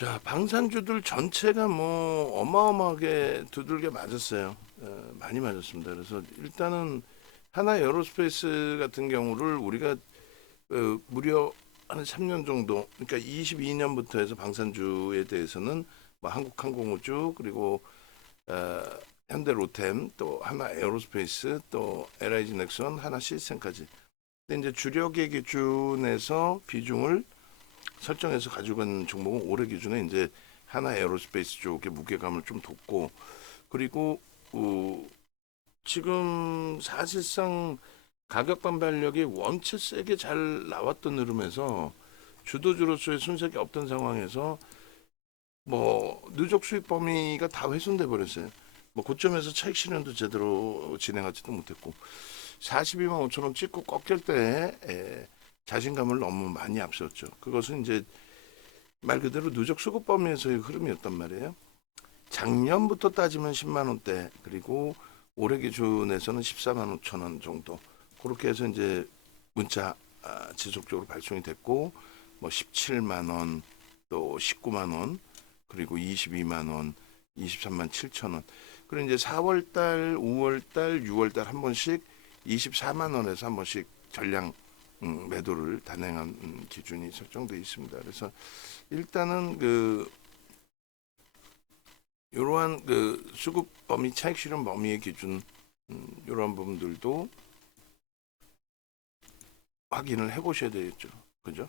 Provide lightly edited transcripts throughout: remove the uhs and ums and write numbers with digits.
자, 방산주들 전체가 뭐 어마어마하게 두들겨 맞았어요. 많이 맞았습니다. 그래서 일단은 하나 에어로스페이스 같은 경우를 우리가 무려 한 3년 정도, 그러니까 22년부터 해서 방산주에 대해서는 뭐 한국항공우주 그리고 어, 현대로템 또 하나 에어로스페이스 또 LIG 넥슨 하나 시스템까지. 근데 이제 주력의 기준에서 비중을 설정해서 가지고 간 종목은 올해 기준에 이제 하나 에어로스페이스 쪽에 무게감을 좀 뒀고 그리고 지금 사실상 가격 반발력이 원체 세게 잘 나왔던 흐름에서 주도주로서의 순색이 없던 상황에서 뭐 누적 수익 범위가 다 훼손돼 버렸어요. 뭐 고점에서 차익 실현도 제대로 진행하지도 못했고 42만 5천 원 찍고 꺾일 때 자신감을 너무 많이 앞섰죠. 그것은 이제 말 그대로 누적 수급 범위에서의 흐름이었단 말이에요. 작년부터 따지면 10만 원대 그리고 올해 기준에서는 14만 5천 원 정도 그렇게 해서 이제 문자 지속적으로 발송이 됐고 뭐 17만 원 또 19만 원 그리고 22만 원 23만 7천 원 그리고 이제 4월 달 5월 달 6월 달 한 번씩 24만 원에서 한 번씩 전량 매도를 단행한 기준이 설정되어 있습니다. 그래서 일단은 이러한 수급 범위 차익 실현 범위의 기준 이러한 부분들도 확인을 해보셔야 되겠죠. 그죠?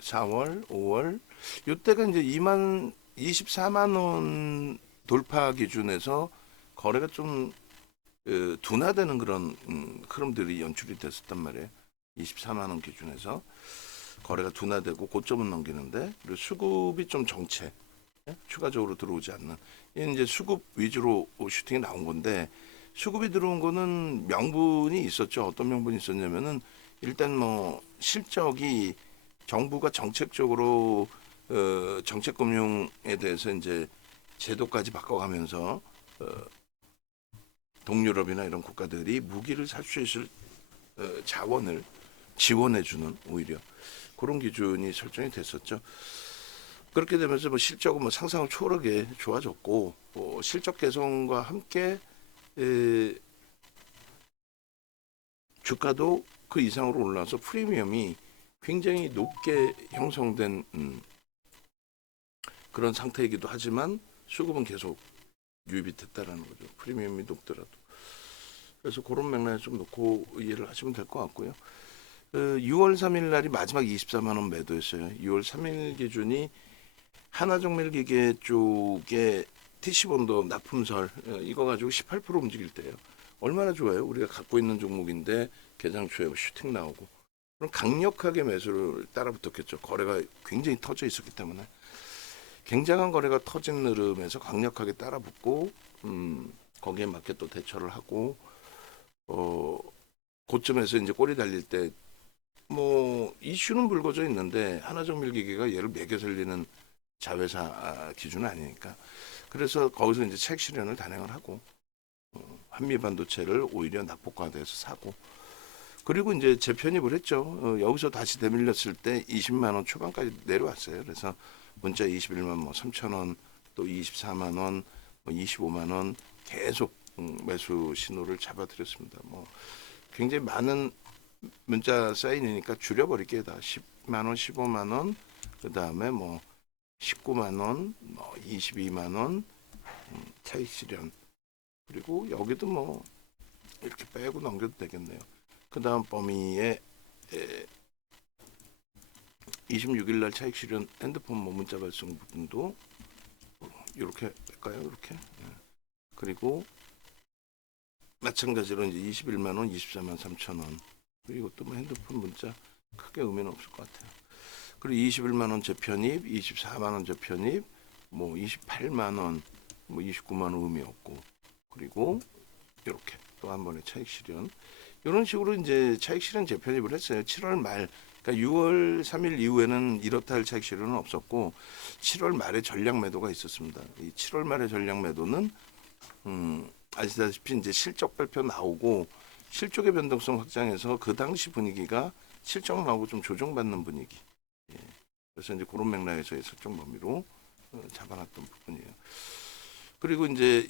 4월, 5월 이때가 이제 24만 원 돌파 기준에서 거래가 좀 둔화되는 그런 흐름들이 연출이 됐었단 말이에요. 24만 원 기준에서 거래가 둔화되고 고점은 넘기는데 그리고 수급이 좀 정체, 추가적으로 들어오지 않는 이게 이제 수급 위주로 슈팅이 나온 건데 수급이 들어온 거는 명분이 있었죠. 어떤 명분이 있었냐면은 일단 뭐 실적이 정부가 정책적으로 정책금융에 대해서 이제 제도까지 바꿔가면서 동유럽이나 이런 국가들이 무기를 살 수 있을 자원을 지원해주는 오히려 그런 기준이 설정이 됐었죠. 그렇게 되면서 뭐 실적은 뭐 상상을 초월하게 좋아졌고 실적 개선과 함께 에, 주가도 그 이상으로 올라서 프리미엄이 굉장히 높게 형성된 그런 상태이기도 하지만 수급은 계속 유입이 됐다라는 거죠. 프리미엄이 높더라도. 그래서 그런 맥락에 좀 놓고 이해를 하시면 될 것 같고요. 6월 3일 날이 마지막 24만 원 매도였어요. 6월 3일 기준이 하나정밀기계 쪽에 TC본도 납품설 이거 가지고 18% 움직일 때예요. 얼마나 좋아요. 우리가 갖고 있는 종목인데 개장 초에 슈팅 나오고 그럼 강력하게 매수를 따라붙었겠죠. 거래가 굉장히 터져 있었기 때문에 굉장한 거래가 터진 흐름에서 강력하게 따라붙고 거기에 맞게 또 대처를 하고 고점에서 이제 꼬리 달릴 때 뭐 이슈는 불거져 있는데 하나정밀기계가 얘를 매겨 살리는 자회사 기준은 아니니까 그래서 거기서 이제 차익 실현을 단행을 하고 한미반도체를 오히려 낙폭과대해서 사고 그리고 이제 재편입을 했죠. 여기서 다시 되밀렸을 때 20만 원 초반까지 내려왔어요. 그래서 문자 21만 뭐 3천 원, 또 24만 원, 뭐 25만 원 계속 매수 신호를 잡아드렸습니다. 뭐 굉장히 많은 문자 사인이니까 줄여버릴게요. 다 10만 원, 15만 원, 그 다음에 뭐 19만 원, 뭐 22만 원 차익 실현 그리고 여기도 뭐 이렇게 빼고 넘겨도 되겠네요. 그 다음 범위에 26일 날 차익 실현 핸드폰 뭐 문자 발송 부분도 이렇게 뺄까요? 이렇게 그리고 마찬가지로 이제 21만 원, 24만 3천 원 그리고 또 뭐 핸드폰 문자 크게 의미는 없을 것 같아요. 그리고 21만 원 재편입, 24만 원 재편입, 뭐 28만 원, 뭐 29만 원 의미 없고 그리고 이렇게 또 한 번에 차익 실현 이런 식으로 이제 차익 실현 재편입을 했어요. 7월 말 그러니까 6월 3일 이후에는 이렇다 할 차익 실현은 없었고 7월 말에 전량 매도가 있었습니다. 이 7월 말에 전량 매도는 아시다시피 이제 실적 발표 나오고 실적의 변동성 확장해서 그 당시 분위기가 실적 나오고 좀 조정받는 분위기. 예. 그래서 이제 그런 맥락에서의 설정 범위로 그리고 이제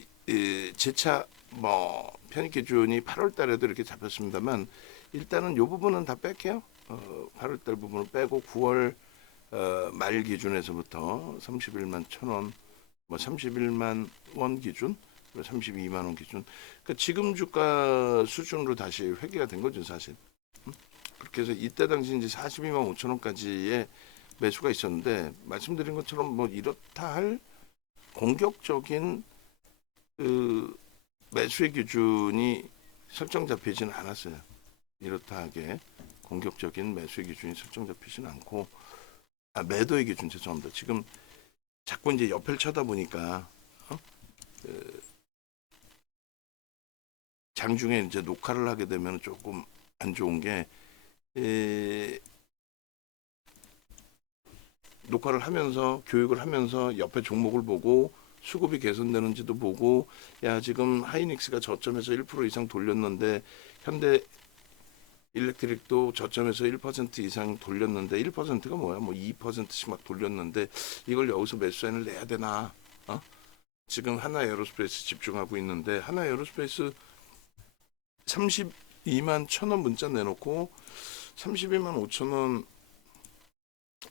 재차 뭐 편입 기준이 8월 달에도 이렇게 잡혔습니다만 일단은 요 부분은 다 뺄게요. 8월 달 부분을 빼고 9월 말 기준에서부터 31만 1,000원, 뭐 31만 원 기준, 32만 원 기준. 그러니까 지금 주가 수준으로 다시 회귀가 된 거죠, 사실. 그렇게 해서 이때 당시 이제 42만 5천 원까지의 매수가 있었는데 말씀드린 것처럼 뭐 이렇다 할 공격적인 그 매수의 기준이 설정 잡히지는 않았어요. 이렇다 하게 공격적인 매수의 기준이 설정 잡히지는 않고 매도의 기준 죄송합니다. 지금 자꾸 이제 옆을 쳐다보니까 장중에 이제 녹화를 하게 되면 조금 안 좋은 게 녹화를 하면서 교육을 하면서 옆에 종목을 보고 수급이 개선되는지도 보고 야 지금 하이닉스가 저점에서 1% 이상 돌렸는데 현대 일렉트릭도 저점에서 1% 이상 돌렸는데 1%가 뭐야? 뭐 2%씩 막 돌렸는데 이걸 여기서 매수 사인을 내야 되나? 지금 하나 에어로스페이스 집중하고 있는데 하나 에어로스페이스 32만 1,000원 문자 내놓고 32만 5천원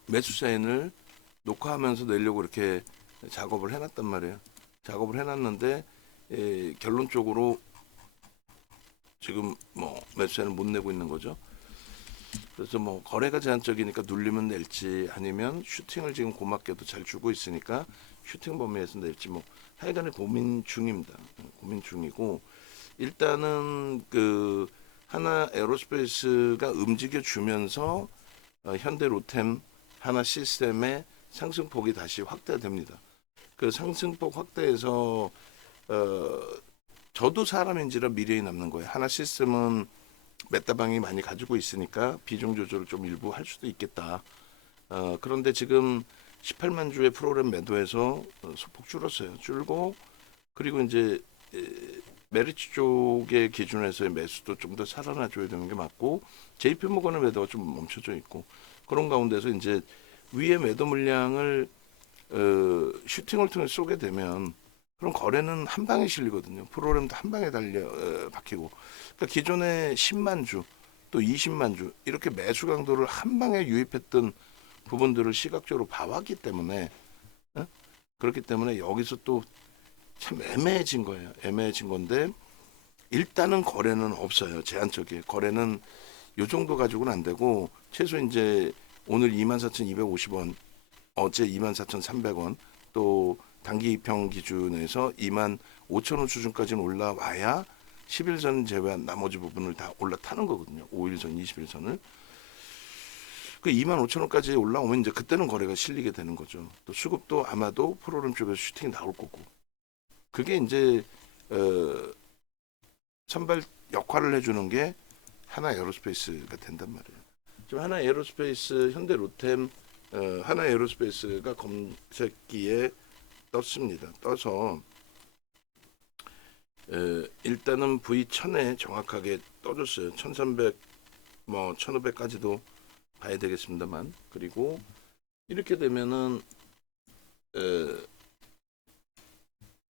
매수 사인을 녹화하면서 내려고 이렇게 작업을 해놨단 말이에요. 작업을 해놨는데 결론적으로 지금 뭐 매수 사인을 못 내고 있는 거죠. 그래서 뭐 거래가 제한적이니까 눌리면 낼지 아니면 슈팅을 지금 고맙게도 잘 주고 있으니까 슈팅 범위에서 낼지 뭐 하여간에 고민 중입니다. 고민 중이고 일단은 그 하나 에어로스페이스가 움직여 주면서 현대 로템 하나 시스템의 상승폭이 다시 확대됩니다. 그 상승폭 확대에서 저도 사람인지라 미래에 남는 거예요. 하나 시스템은 메타방이 많이 가지고 있으니까 비중 조절을 좀 일부 할 수도 있겠다. 그런데 지금 18만 주의 프로그램 매도에서 소폭 줄었어요. 줄고 그리고 이제 메리츠 쪽의 기준에서의 매수도 좀 더 살아나줘야 되는 게 맞고 JP모건의 매도가 좀 멈춰져 있고 그런 가운데서 이제 위에 매도 물량을 슈팅을 통해 쏘게 되면 그럼 거래는 한 방에 실리거든요. 프로그램도 한 방에 박히고 그러니까 기존에 10만 주 또 20만 주 이렇게 매수 강도를 한 방에 유입했던 부분들을 시각적으로 봐왔기 때문에 그렇기 때문에 여기서 또 참 애매해진 거예요. 애매해진 건데 일단은 거래는 없어요. 제한적이에요. 거래는 요 정도 가지고는 안 되고 최소 이제 오늘 24,250원, 어제 24,300원, 또 단기 입형 기준에서 25,000원 수준까지는 올라와야 10일선 제외한 나머지 부분을 다 올라타는 거거든요. 5일선, 20일선을. 그 25,000원까지 올라오면 이제 그때는 거래가 실리게 되는 거죠. 또 수급도 아마도 프로그램 쪽에서 슈팅이 나올 거고. 그게 이제 선발 역할을 해주는 게 하나 에어로스페이스가 된단 말이에요. 지금 하나 에어로스페이스, 현대 로템, 하나 에어로스페이스가 검색기에 떴습니다. 떠서 일단은 V1000에 정확하게 떠줬어요. 1300, 뭐 1500까지도 봐야 되겠습니다만 그리고 이렇게 되면은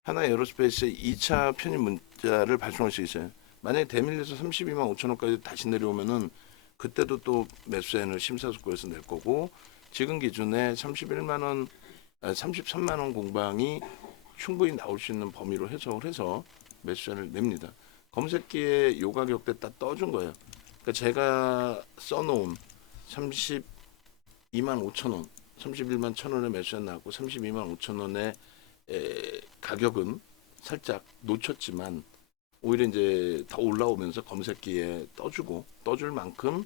하나 에어로스페이스 2차 편입 문자를 발송할 수 있어요. 만약에 대밀려서 32만 5천 원까지 다시 내려오면은 그때도 또 매수세인을 심사숙고해서 낼 거고 지금 기준에 31만 원, 33만 원 공방이 충분히 나올 수 있는 범위로 해석을 해서 매수세를 냅니다. 검색기에 요 가격대 딱 떠준 거예요. 그러니까 제가 써놓은 32만 5천 원, 31만 1천 원에 매수세 나왔고 32만 5천 원에 가격은 살짝 놓쳤지만 오히려 이제 더 올라오면서 검색기에 떠줄 만큼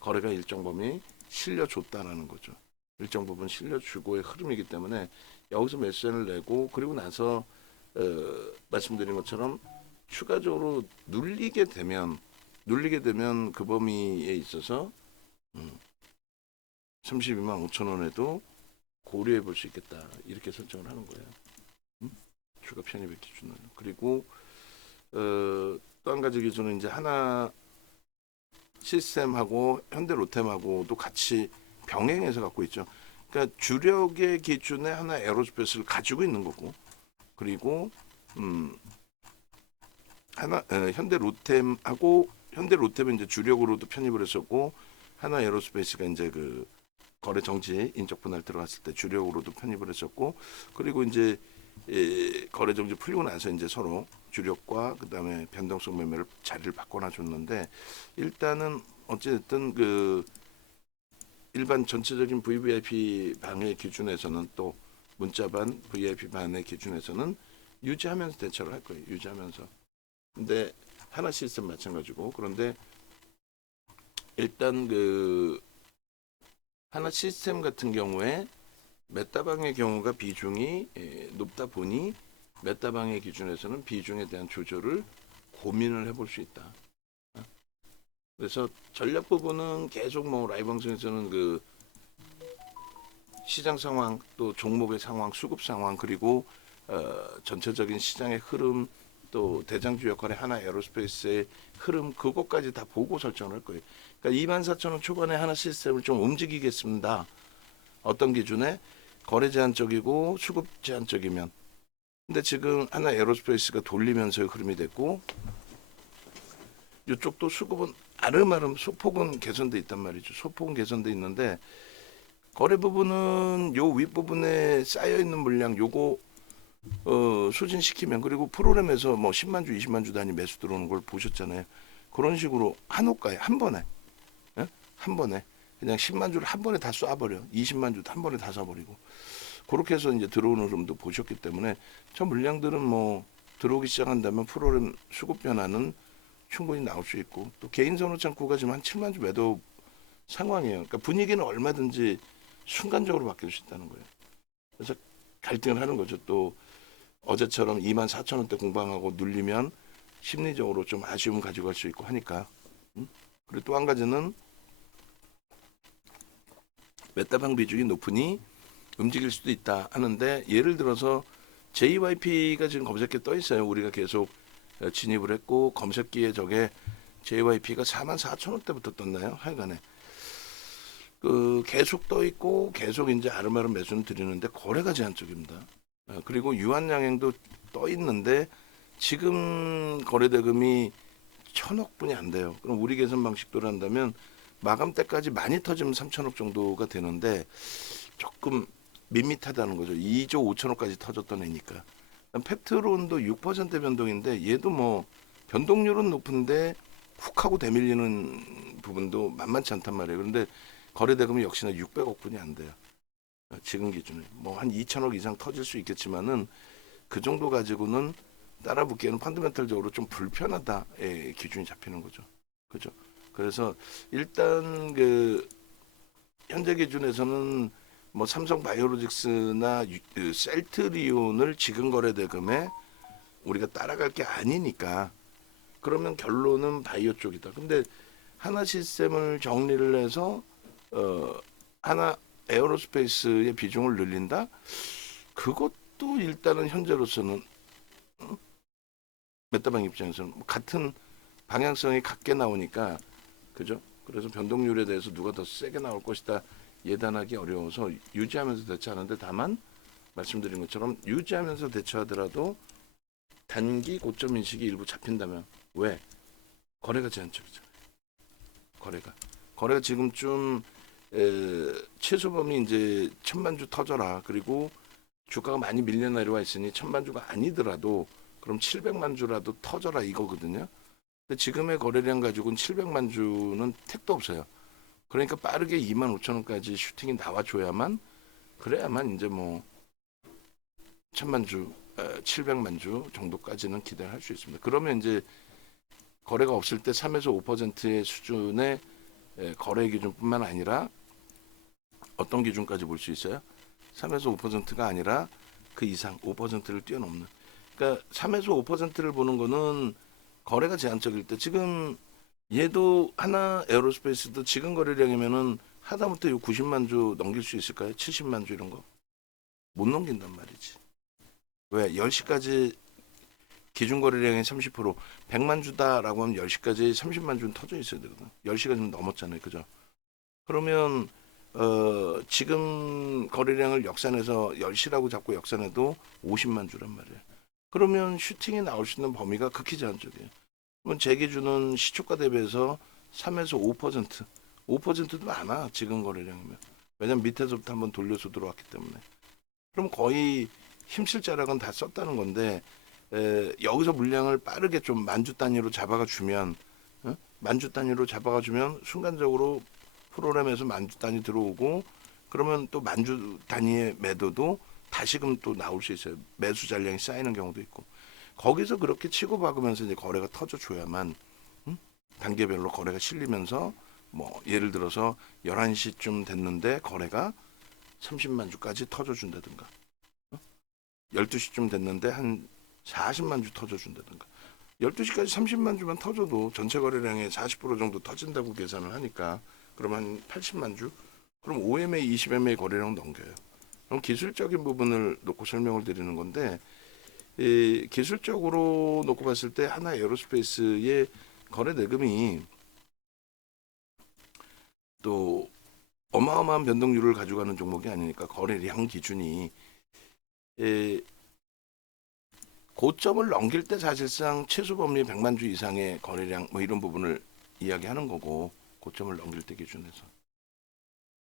거래가 일정 범위 실려줬다라는 거죠. 일정 부분 실려주고의 흐름이기 때문에 여기서 매수세를 내고 그리고 나서 말씀드린 것처럼 추가적으로 눌리게 되면 그 범위에 있어서 32만 5천 원에도 고려해 볼 수 있겠다 이렇게 설정을 하는 거예요. 추가 편입의 기준은. 그리고 또 한 가지 기준은 이제 하나 시스템하고 현대 로템하고도 같이 병행해서 갖고 있죠. 그러니까 주력의 기준에 하나 에어로스페이스를 가지고 있는 거고 그리고 현대 로템은 이제 주력으로도 편입을 했었고 하나 에어로스페이스가 이제 그 거래 정지 인적 분할 들어갔을 때 주력으로도 편입을 했었고 그리고 이제 거래 정지 풀리고 나서 이제 서로 주력과 그다음에 변동성 매매를 자리를 바꿔놔 줬는데 일단은 어쨌든 그 일반 전체적인 VVIP 방의 기준에서는 또 문자반 VIP 반의 기준에서는 유지하면서 대처를 할 거예요. 유지하면서. 근데 하나 시스템 마찬가지고 그런데 일단 그 하나 시스템 같은 경우에 메타방의 경우가 비중이 높다 보니 메타방의 기준에서는 비중에 대한 조절을 고민을 해볼 수 있다. 그래서 전략 부분은 계속 뭐 라이브 방송에서는 그 시장 상황 또 종목의 상황, 수급 상황 그리고 전체적인 시장의 흐름 또 대장주 역할의 하나 에어로스페이스의 흐름 그것까지 다 보고 설정을 할 거예요. 그러니까 24,000원 초반에 하나 시스템을 좀 움직이겠습니다. 어떤 기준에 거래 제한적이고 수급 제한적이면. 근데 지금 하나 에어로스페이스가 돌리면서의 흐름이 됐고 이쪽도 수급은 아름아름 소폭은 개선돼 있단 말이죠. 소폭은 개선돼 있는데 거래 부분은 요 윗부분에 쌓여 있는 물량 요거 수진시키면 그리고 프로그램에서 뭐 10만 주, 20만 주 단위 매수 들어오는 걸 보셨잖아요. 그런 식으로 한 호가에 한 번에 예? 한 번에 그냥 10만 주를 한 번에 다 쏴버려. 20만 주도 한 번에 다 쏴버리고 그렇게 해서 이제 들어오는 흐름도 보셨기 때문에 저 물량들은 뭐 들어오기 시작한다면 프로그램 수급 변화는 충분히 나올 수 있고 또 개인 선호 창구가 지금 한 7만 주 매도 상황이에요. 그러니까 분위기는 얼마든지 순간적으로 바뀔 수 있다는 거예요. 그래서 갈등을 하는 거죠. 또 어제처럼 24,000원대 공방하고 눌리면 심리적으로 좀 아쉬움 가지고 갈 수 있고 하니까. 그리고 또 한 가지는 메타방 비중이 높으니 움직일 수도 있다 하는데 예를 들어서 JYP가 지금 검색기에 떠 있어요. 우리가 계속 진입을 했고 검색기에 저게 JYP가 44,000원대부터 떴나요? 하여간에 그 계속 떠 있고 계속 이제 아름아름 매수는 드리는데 거래가 제한적입니다. 그리고 유한양행도 떠 있는데 지금 거래 대금이 1,000억 분이 안 돼요. 그럼 우리 계산 방식대로 한다면 마감 때까지 많이 터지면 3,000억 정도가 되는데 조금 밋밋하다는 거죠. 2조 5천억까지 터졌던 애니까. 팩트론도 6% 변동인데 얘도 뭐 변동률은 높은데 훅 하고 대밀리는 부분도 만만치 않단 말이에요. 그런데 거래 대금이 역시나 600억 분이 안 돼요. 지금 기준에 뭐 한 2천억 이상 터질 수 있겠지만은 그 정도 가지고는 따라붙기에는 펀더멘털적으로 좀 불편하다의 기준이 잡히는 거죠. 그죠? 그래서 일단 그 현재 기준에서는 뭐 삼성 바이오로직스나 셀트리온을 지금 거래 대금에 우리가 따라갈 게 아니니까 그러면 결론은 바이오 쪽이다. 근데 하나 시스템을 정리를 해서 하나 에어로스페이스의 비중을 늘린다? 그것도 일단은 현재로서는 메타방 입장에서는 같은 방향성이 같게 나오니까 그죠? 그래서 변동률에 대해서 누가 더 세게 나올 것이다 예단하기 어려워서 유지하면서 대처하는데 다만 말씀드린 것처럼 유지하면서 대처하더라도 단기 고점 인식이 일부 잡힌다면 왜? 거래가 제한적이잖아요. 거래가 지금쯤 최소 범위 이제 1,000만 주 터져라. 그리고 주가가 많이 밀려 내려와 있으니 1,000만 주가 아니더라도 그럼 700만 주라도 터져라 이거거든요. 근데 지금의 거래량 가지고는 700만 주는 택도 없어요. 그러니까 빠르게 25,000원까지 슈팅이 나와줘야만 그래야만 이제 뭐 1,000만 주, 700만 주 정도까지는 기대를 할 수 있습니다. 그러면 이제 거래가 없을 때 3에서 5%의 수준의 거래 기준뿐만 아니라 어떤 기준까지 볼 수 있어요? 3에서 5%가 아니라 그 이상 5%를 뛰어넘는. 그러니까 3에서 5%를 보는 거는 거래가 제한적일 때 지금 얘도 하나 에어로스페이스도 지금 거래량이면은 하다못해 90만 주 넘길 수 있을까요? 70만 주 이런 거 못 넘긴단 말이지. 왜? 10시까지 기준 거래량의 30% 100만 주다라고 하면 10시까지 30만 주는 터져 있어야 되거든. 10시가 좀 넘었잖아요. 그죠? 그러면 지금 거래량을 역산해서 10시라고 잡고 역산해도 50만 주란 말이에요. 그러면 슈팅이 나올 수 있는 범위가 극히 제한적이에요. 그러면 제 기준은 시초가 대비해서 3에서 5%, 5%도 많아 지금 거래량이면. 왜냐면 밑에서부터 한번 돌려서 들어왔기 때문에. 그럼 거의 힘쓸 자락은 다 썼다는 건데 여기서 물량을 빠르게 좀 만주 단위로 잡아가 주면 만주 단위로 잡아가 주면 순간적으로 프로그램에서 만주 단위 들어오고 그러면 또 만주 단위의 매도도 다시금 또 나올 수 있어요. 매수 잔량이 쌓이는 경우도 있고 거기서 그렇게 치고 박으면서 이제 거래가 터져줘야만 단계별로 거래가 실리면서 뭐 예를 들어서 11시쯤 됐는데 거래가 30만 주까지 터져준다든가 12시쯤 됐는데 한 40만 주 터져준다든가 12시까지 30만 주만 터져도 전체 거래량의 40% 정도 터진다고 계산을 하니까 그럼 한 80만 주? 그럼 5MA, 20MA 거래량 넘겨요. 그럼 기술적인 부분을 놓고 설명을 드리는 건데 기술적으로 놓고 봤을 때 하나 에어로스페이스의 거래 대금이 또 어마어마한 변동률을 가져가는 종목이 아니니까 거래량 기준이 고점을 넘길 때 사실상 최소 범위 100만 주 이상의 거래량 뭐 이런 부분을 이야기하는 거고 고점을 넘길 때 기준에서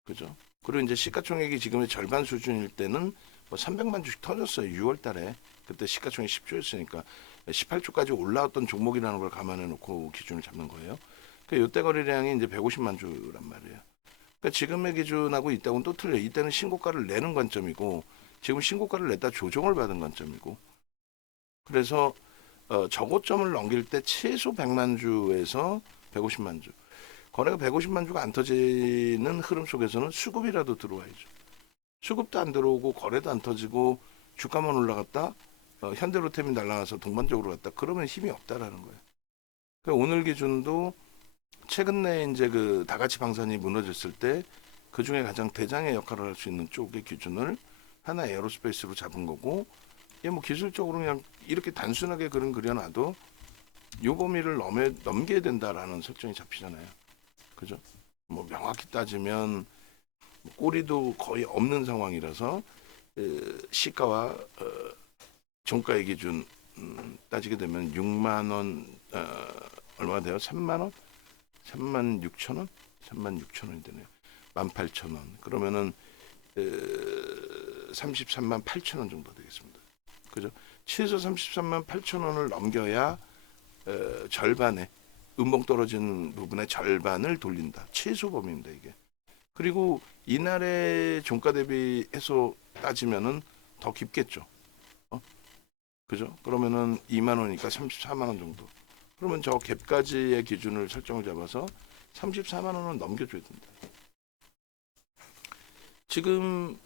그죠? 그리고 이제 시가총액이 지금의 절반 수준일 때는 뭐 300만 주씩 터졌어요. 6월 달에 그때 시가총액 10조였으니까 18조까지 올라왔던 종목이라는 걸 감안해 놓고 기준을 잡는 거예요. 그 요때 거래량이 이제 150만 주란 말이에요. 그러니까 지금의 기준하고 이때하고는 또 틀려요. 이때는 신고가를 내는 관점이고 지금 신고가를 냈다 조정을 받은 관점이고 그래서 저고점을 넘길 때 최소 100만 주에서 150만 주 거래가 150만 주가 안 터지는 흐름 속에서는 수급이라도 들어와야죠. 수급도 안 들어오고 거래도 안 터지고 주가만 올라갔다 현대로템이 날아가서 동반적으로 갔다 그러면 힘이 없다라는 거예요. 그러니까 오늘 기준도 최근 내에 이제 그 다같이 방산이 무너졌을 때 그 중에 가장 대장의 역할을 할 수 있는 쪽의 기준을 하나 에어로스페이스로 잡은 거고 이게 뭐 기술적으로 그냥 이렇게 단순하게 그런 그려놔도 요 범위를 넘겨야 된다라는 설정이 잡히잖아요. 그죠? 뭐 명확히 따지면 꼬리도 거의 없는 상황이라서 시가와 종가의 기준 따지게 되면 6만 원 얼마가 돼요? 3만 원? 3만 6천 원? 3만 6천 원이 되네요. 18,000원. 그러면은 33만 8천 원 정도 되겠습니다. 그죠? 최소 33만 8천 원을 넘겨야 절반의 음봉 떨어진 부분의 절반을 돌린다. 최소 범위입니다, 이게. 그리고 이날의 종가 대비해서 따지면은 더 깊겠죠. 그죠? 그러면은 2만 원이니까 34만 원 정도. 그러면 저 갭까지의 기준을 설정을 잡아서 34만 원은 넘겨줘야 된다. 지금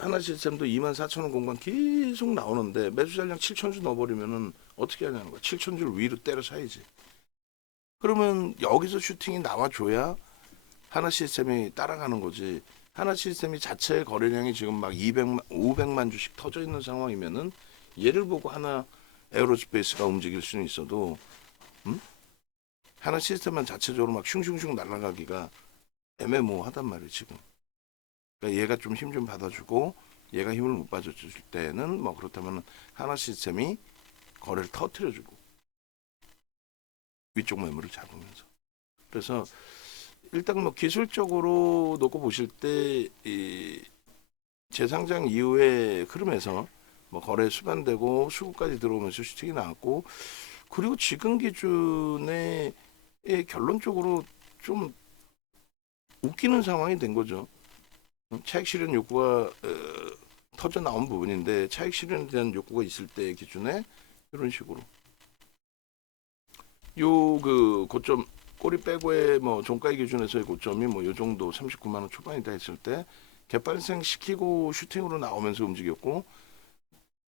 하나시스템도 2만 4천 원 공간 계속 나오는데 매수 잔량 7천 주 넣어버리면은 어떻게 하냐는 거야. 7천 주를 위로 때려 사야지. 그러면 여기서 슈팅이 나와줘야 하나 시스템이 따라가는 거지. 하나 시스템이 자체 거래량이 지금 막 200만, 500만 주씩 터져 있는 상황이면은 얘를 보고 하나 에어로스페이스가 움직일 수는 있어도 하나 시스템만 자체적으로 막 슝슝슝 날아가기가 애매모호하단 말이에요 지금. 그러니까 얘가 좀 힘 좀 받아주고 얘가 힘을 못 받아줄 때는 뭐 그렇다면 하나 시스템이 거래를 터트려주고 위쪽 매물을 잡으면서. 그래서 일단 뭐 기술적으로 놓고 보실 때 이 재상장 이후의 흐름에서 뭐 거래 수반되고 수급까지 들어오면서 슈팅이 나왔고 그리고 지금 기준에 결론적으로 좀 웃기는 상황이 된 거죠. 차익 실현 욕구가 터져 나온 부분인데 차익 실현에 대한 욕구가 있을 때 기준에 이런 식으로 요 그 고점 꼬리 빼고의 뭐 종가의 기준에서의 고점이 뭐 요 정도 39만 원 초반이다 했을 때 갭발생 시키고 슈팅으로 나오면서 움직였고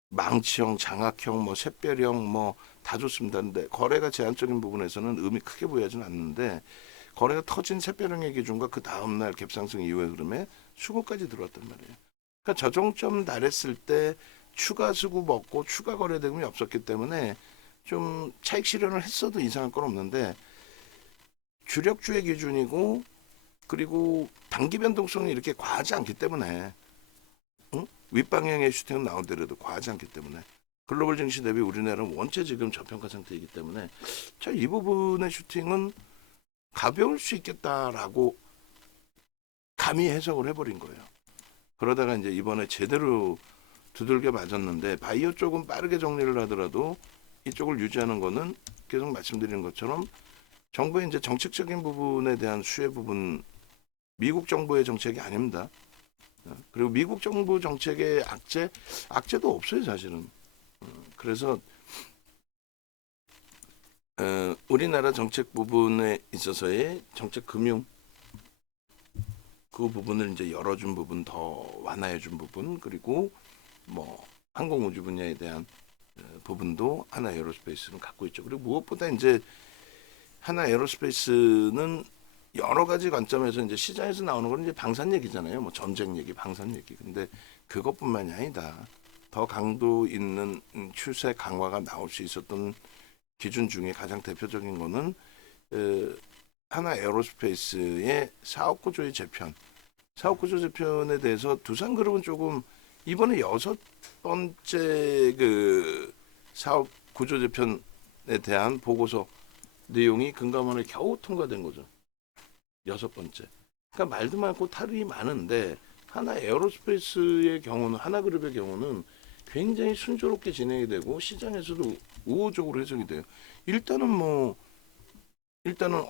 망치형, 장악형, 뭐 샛별형 뭐 다 좋습니다. 근데 거래가 제한적인 부분에서는 의미 크게 보이지는 않는데 거래가 터진 샛별형의 기준과 그 다음날 갭상승 이후의 흐름에 수급까지 들어왔단 말이에요. 그러니까 저정점 달했을 때 추가 수급 없고 추가 거래 대금이 없었기 때문에 좀 차익 실현을 했어도 이상할 건 없는데 주력주의 기준이고 그리고 단기 변동성이 이렇게 과하지 않기 때문에 응? 윗방향의 슈팅은 나오더라도 과하지 않기 때문에 글로벌 증시 대비 우리나라는 원체 지금 저평가 상태이기 때문에 이 부분의 슈팅은 가벼울 수 있겠다라고 감히 해석을 해버린 거예요. 그러다가 이제 이번에 제대로 두들겨 맞았는데 바이오 쪽은 빠르게 정리를 하더라도 이쪽을 유지하는 거는 계속 말씀드리는 것처럼 정부의 이제 정책적인 부분에 대한 수혜 부분, 미국 정부의 정책이 아닙니다. 그리고 미국 정부 정책의 악재도 없어요, 사실은. 그래서 우리나라 정책 부분에 있어서의 정책 금융 그 부분을 이제 열어준 부분, 더 완화해준 부분, 그리고 뭐 항공우주 분야에 대한 부분도 하나 에어로스페이스는 갖고 있죠. 그리고 무엇보다 이제 하나 에어로스페이스는 여러 가지 관점에서 이제 시장에서 나오는 건 이제 방산 얘기잖아요. 뭐 전쟁 얘기, 방산 얘기. 근데 그것뿐만이 아니다. 더 강도 있는 추세 강화가 나올 수 있었던 기준 중에 가장 대표적인 거는 하나 에어로스페이스의 사업 구조의 재편. 사업 구조 재편에 대해서 두산그룹은 조금 이번에 6번째 그 사업 구조 재편에 대한 보고서 내용이 금감원에 겨우 통과된 거죠. 6번째. 그러니까 말도 많고 탈이 많은데 하나 에어로스페이스의 경우는 하나그룹의 경우는 굉장히 순조롭게 진행이 되고 시장에서도 우호적으로 해석이 돼요. 일단은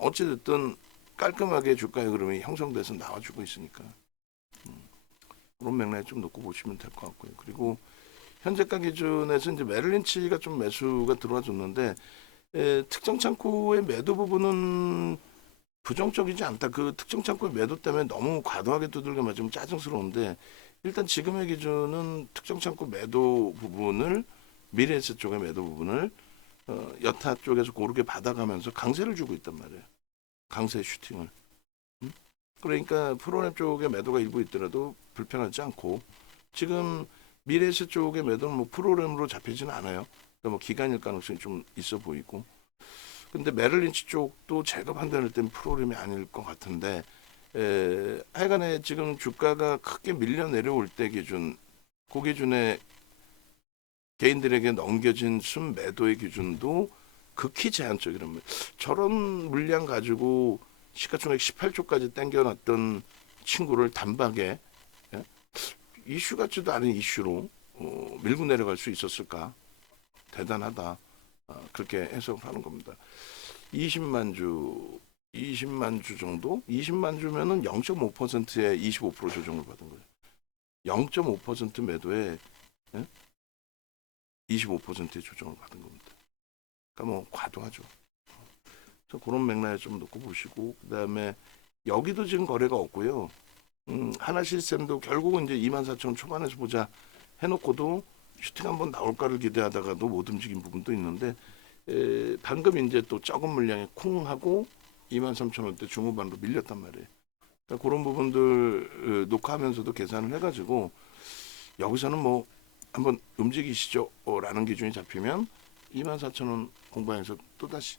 어찌됐든 깔끔하게 주가의 흐름이 형성돼서 나와주고 있으니까 그런 맥락에 좀 놓고 보시면 될 것 같고요. 그리고 현재가 기준에서 이제 메릴린치가 좀 매수가 들어와줬는데 특정 창구의 매도 부분은 부정적이지 않다. 그 특정 창구의 매도 때문에 너무 과도하게 두들겨 맞으면 짜증스러운데 일단 지금의 기준은 특정 창구 매도 부분을 미래에셋 쪽의 매도 부분을 여타 쪽에서 고르게 받아가면서 강세를 주고 있단 말이에요. 강세 슈팅을. 그러니까 프로그램 쪽의 매도가 일부 있더라도 불편하지 않고 지금 미래에셋 쪽의 매도는 뭐 프로그램으로 잡히지는 않아요. 그러니까 뭐 기간일 가능성이 좀 있어 보이고. 근데 메릴린치 쪽도 제가 판단할 땐 프로그램이 아닐 것 같은데 하여간에 지금 주가가 크게 밀려 내려올 때 기준 그 기준에 개인들에게 넘겨진 순매도의 기준도 극히 제한적이란 말이에요. 저런 물량 가지고 시가총액 18조까지 땡겨놨던 친구를 단박에 이슈 같지도 않은 이슈로 밀고 내려갈 수 있었을까? 대단하다. 그렇게 해석을 하는 겁니다. 20만 주 정도? 20만 주면은 0.5%의 25% 조정을 받은 거예요. 0.5% 매도에 25%의 조정을 받은 겁니다. 그러니까 뭐 과도하죠. 그래서 그런 맥락에 좀 놓고 보시고 그다음에 여기도 지금 거래가 없고요. 하나 시스템도 결국은 이제 24,000원 초반에서 보자 해놓고도 슈팅 한번 나올까를 기대하다가도 못 움직인 부분도 있는데 방금 이제 또 적은 물량에 쿵 하고 23,000원대 중후반으로 밀렸단 말이에요. 그러니까 그런 부분들 녹화하면서도 계산을 해가지고 여기서는 뭐 한번 움직이시죠 라는 기준이 잡히면 24,000원 공방에서 또다시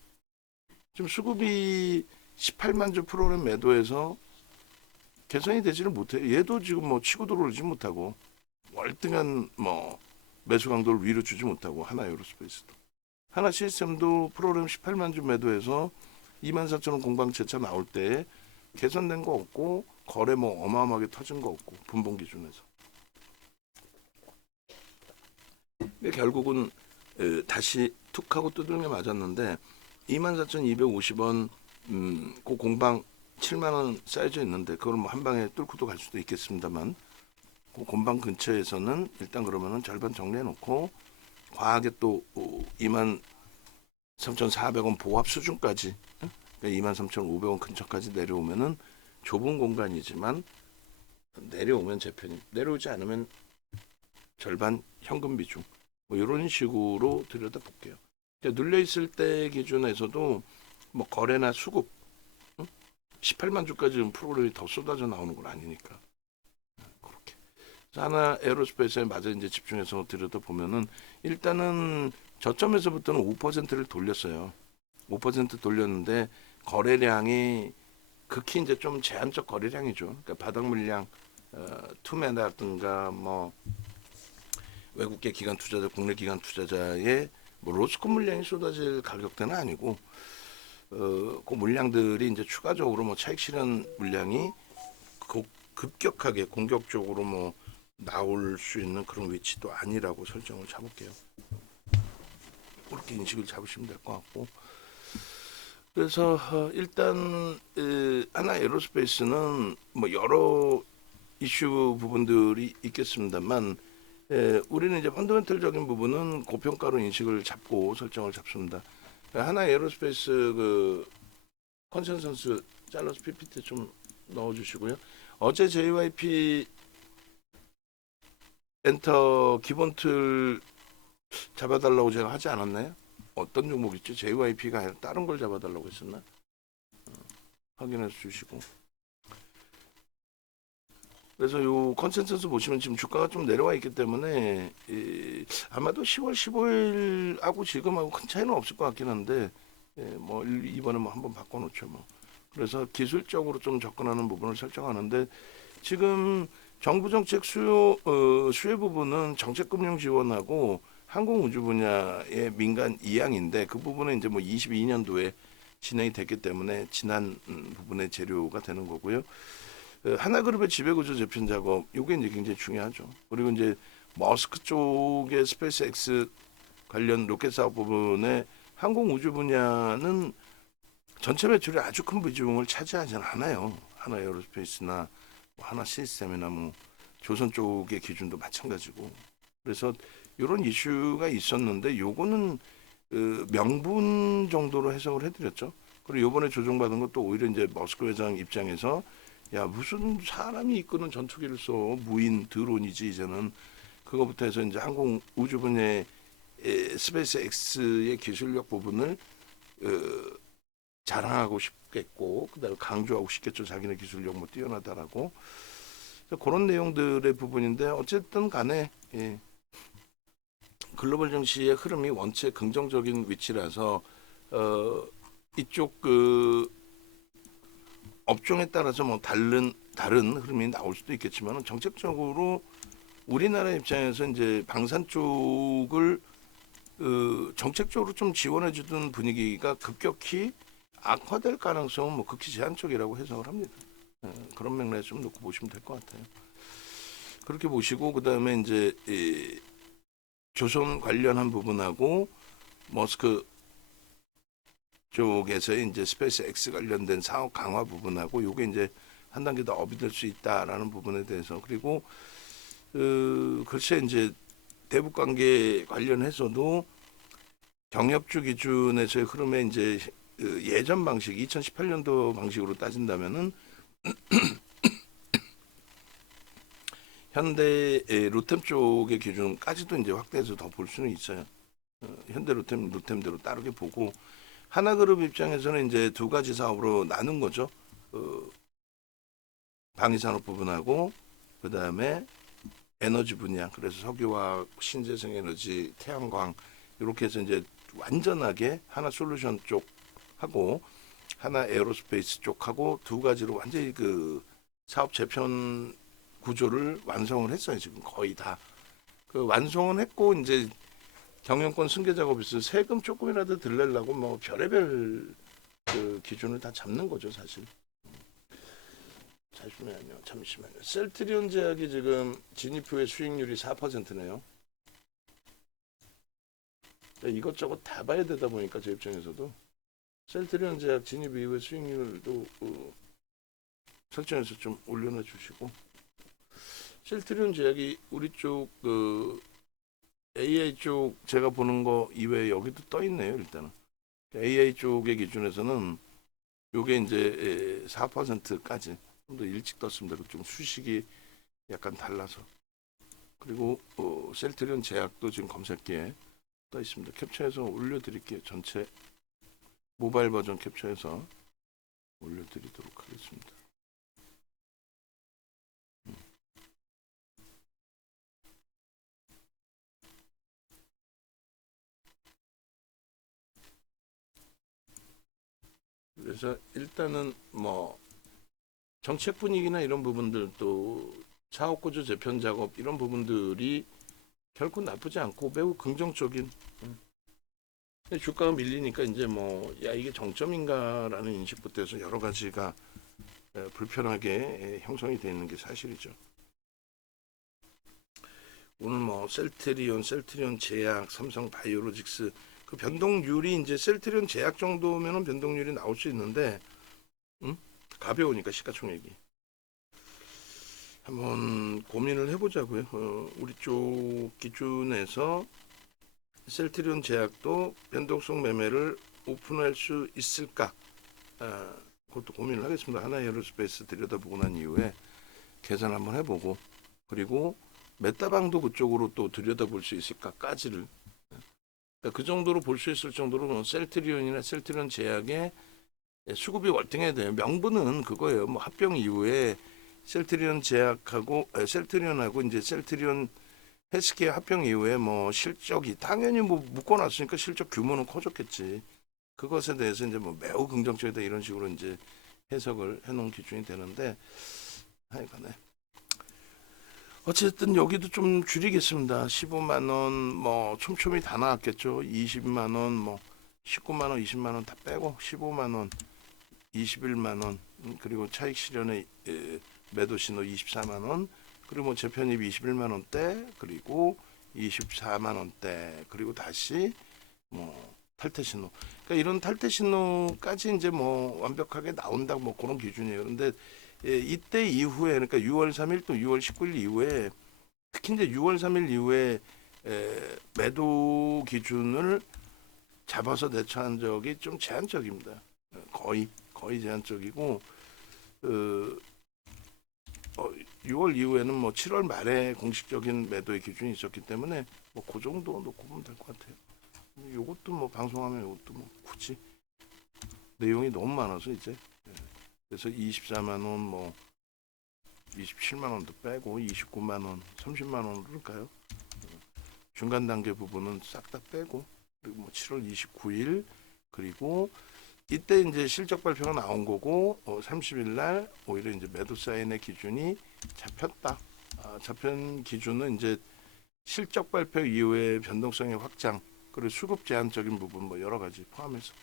지금 수급이 18만 주 프로그램 매도에서 개선이 되지를 못해요. 얘도 지금 뭐 치고 들어오지 못하고 월등한 뭐 매수 강도를 위로 주지 못하고 하나 에어로스페이스도 하나 시스템도 프로그램 18만 주 매도해서 24,000원 공방 재차 나올 때 개선된 거 없고 거래 뭐 어마어마하게 터진 거 없고 분봉 기준에서 결국은 다시 툭 하고 두들겨 맞았는데 24,250원 그 공방 7만원 사이즈 있는데 그걸 뭐 한 방에 뚫고도 갈 수도 있겠습니다만 그 공방 근처에서는 일단 그러면은 절반 정리해 놓고 과하게 또 23,400원 보합 수준까지 그러니까 23,500원 근처까지 내려오면은 좁은 공간이지만 내려오면 재편이 내려오지 않으면 절반 현금 비중 뭐 이런 식으로 들여다 볼게요. 눌려 있을 때 기준에서도 뭐 거래나 수급 18만 주까지 프로그램이 더 쏟아져 나오는 건 아니니까 그렇게. 하나 에어로스페이스에 맞아 이제 집중해서 들여다 보면은 일단은 저점에서부터는 5%를 돌렸어요. 5% 돌렸는데 거래량이 극히 이제 좀 제한적 거래량이죠. 그러니까 바닥 물량 투매라든가 뭐 외국계 기관 투자자, 국내 기관 투자자의 뭐 로스쿨 물량이 쏟아질 가격대는 아니고 그 물량들이 이제 추가적으로 뭐 차익 실현 물량이 급격하게 공격적으로 뭐 나올 수 있는 그런 위치도 아니라고 설정을 잡을게요. 그렇게 인식을 잡으시면 될 것 같고. 그래서 일단 하나 에어로스페이스는 뭐 여러 이슈 부분들이 있겠습니다만 우리는 이제 펀더멘털적인 부분은 고평가로 인식을 잡고 설정을 잡습니다. 하나 에어로스페이스 그 컨센서스 잘라서 PPT 좀 넣어주시고요. 어제 JYP 엔터 기본 틀 잡아달라고 제가 하지 않았나요? 어떤 종목 있죠? JYP가 아니라 다른 걸 잡아달라고 했었나? 확인해 주시고. 그래서 요 컨센서스 보시면 지금 주가가 좀 내려와 있기 때문에 아마도 10월 15일하고 지금하고 큰 차이는 없을 것 같긴 한데 뭐 이번에 뭐 한번 바꿔놓죠 뭐. 그래서 기술적으로 좀 접근하는 부분을 설정하는데 지금 정부 정책 수혜 부분은 정책금융 지원하고 항공우주 분야의 민간 이양인데 그 부분은 이제 뭐 22년도에 진행이 됐기 때문에 지난 부분의 재료가 되는 거고요. 하나그룹의 지배구조 재편 작업, 이게 이제 굉장히 중요하죠. 그리고 이제 머스크 쪽의 스페이스X 관련 로켓 사업 부분의 항공우주 분야는 전체 매출이 아주 큰 비중을 차지하지는 않아요. 하나 에어로스페이스나 뭐 하나 시스템이나 뭐 조선 쪽의 기준도 마찬가지고. 그래서 이런 이슈가 있었는데 요거는 명분 정도로 해석을 해드렸죠. 그리고 요번에 조정받은 것도 오히려 이제 머스크 회장 입장에서 야 무슨 사람이 이끄는 전투기를 써 무인 드론이지 이제는 그거부터 해서 이제 항공 우주 분야의 스페이스 X의 기술력 부분을 자랑하고 싶겠고 그다음에 강조하고 싶겠죠. 자기네 기술력 뭐 뛰어나다라고 그런 내용들의 부분인데 어쨌든 간에 글로벌 증시의 흐름이 원체 긍정적인 위치라서 이쪽 그 업종에 따라서 뭐 다른 흐름이 나올 수도 있겠지만 정책적으로 우리나라 입장에서 이제 방산 쪽을 정책적으로 좀 지원해주던 분위기가 급격히 악화될 가능성은 뭐 극히 제한적이라고 해석을 합니다. 그런 맥락에 좀 놓고 보시면 될 것 같아요. 그렇게 보시고 그 다음에 이제 조선 관련한 부분하고 머스크 쪽에서 이제 스페이스 X 관련된 사업 강화 부분하고 요게 이제 한 단계 더 업이 될 수 있다라는 부분에 대해서 그리고 글쎄 이제 대북 관계 관련해서도 경협주 기준에서의 흐름에 이제 예전 방식 2018년도 방식으로 따진다면은 현대 로템 쪽의 기준까지도 이제 확대해서 더 볼 수는 있어요. 현대 로템대로 따르게 보고 하나그룹 입장에서는 이제 두 가지 사업으로 나눈 거죠. 방위산업 부분하고 그 다음에 에너지 분야, 그래서 석유화학, 신재생에너지, 태양광 이렇게 해서 이제 완전하게 하나 솔루션 쪽하고 하나 에어로스페이스 쪽하고 두 가지로 완전히 그 사업 재편 구조를 완성을 했어요. 지금 거의 다 그 완성은 했고 이제 경영권 승계 작업이 있어 세금 조금이라도 덜 내려고 뭐 별의별 그 기준을 다 잡는 거죠 사실. 잠시만요. 셀트리온 제약이 지금 진입 후에 수익률이 4%네요. 이것저것 다 봐야 되다 보니까 제 입장에서도 셀트리온 제약 진입 이후에 수익률도 설정해서 좀 올려놔 주시고 셀트리온 제약이 우리 쪽 그 AI 쪽 제가 보는 거 이외에 여기도 떠 있네요 일단은. AI 쪽의 기준에서는 요게 이제 4%까지 좀 더 일찍 떴습니다. 좀 수식이 약간 달라서. 그리고 셀트리온 제약도 지금 검색기에 떠 있습니다. 캡처해서 올려드릴게요. 전체 모바일 버전 캡처해서 올려드리도록 하겠습니다. 그래서 일단은 뭐 정책 분위기나 이런 부분들 또 사업구조 재편 작업 이런 부분들이 결코 나쁘지 않고 매우 긍정적인. 근데 주가가 밀리니까 이제 뭐 야 이게 정점인가라는 인식부터 해서 여러 가지가 불편하게 형성이 되어 있는 게 사실이죠. 오늘 뭐 셀트리온 제약, 삼성 바이오로직스 그 변동률이 이제 셀트리온 제약 정도면은 변동률이 나올 수 있는데 가벼우니까 시가총액이 한번 고민을 해보자고요. 우리 쪽 기준에서 셀트리온 제약도 변동성 매매를 오픈할 수 있을까? 그것도 고민을 하겠습니다. 하나에어로스페이스 들여다보고 난 이후에 계산 한번 해보고 그리고 메타방도 그쪽으로 또 들여다볼 수 있을까까지를 그 정도로 볼 수 있을 정도로 셀트리온이나 셀트리온 제약의 수급이 월등해야 돼요. 명분은 그거예요. 뭐 합병 이후에 셀트리온 제약하고 셀트리온하고 이제 셀트리온 헬스케어 합병 이후에 뭐 실적이 당연히 뭐 묶어놨으니까 실적 규모는 커졌겠지. 그것에 대해서 이제 뭐 매우 긍정적이다 이런 식으로 이제 해석을 해놓은 기준이 되는데 하여간에 어쨌든 여기도 좀 줄이겠습니다. 15만 원 뭐 촘촘히 다 나왔겠죠. 20만 원 뭐 19만 원 20만 원 다 빼고 15만 원 21만 원 그리고 차익 실현의 매도 신호 24만 원 그리고 뭐 재편입 21만 원대 그리고 24만 원대 그리고 다시 뭐 탈퇴 신호. 그러니까 이런 탈퇴 신호까지 이제 뭐 완벽하게 나온다 뭐 그런 기준이에요. 근데 이때 이후에 그러니까 6월 3일 또 6월 19일 이후에 특히 이제 6월 3일 이후에 매도 기준을 잡아서 대처한 적이 좀 제한적입니다. 거의 제한적이고 6월 이후에는 뭐 7월 말에 공식적인 매도의 기준이 있었기 때문에 뭐 그 정도 놓고 보면 될 것 같아요. 요것도 뭐 방송하면 요것도 뭐 굳이 내용이 너무 많아서 이제 그래서 24만 원 뭐 27만 원도 빼고 29만 원 30만 원으로 그럴까요? 중간 단계 부분은 싹 다 빼고 그리고 뭐 7월 29일 그리고 이때 이제 실적 발표가 나온 거고 30일 날 오히려 이제 매도 사인의 기준이 잡혔다. 잡힌 기준은 이제 실적 발표 이후에 변동성의 확장 그리고 수급 제한적인 부분 뭐 여러 가지 포함해서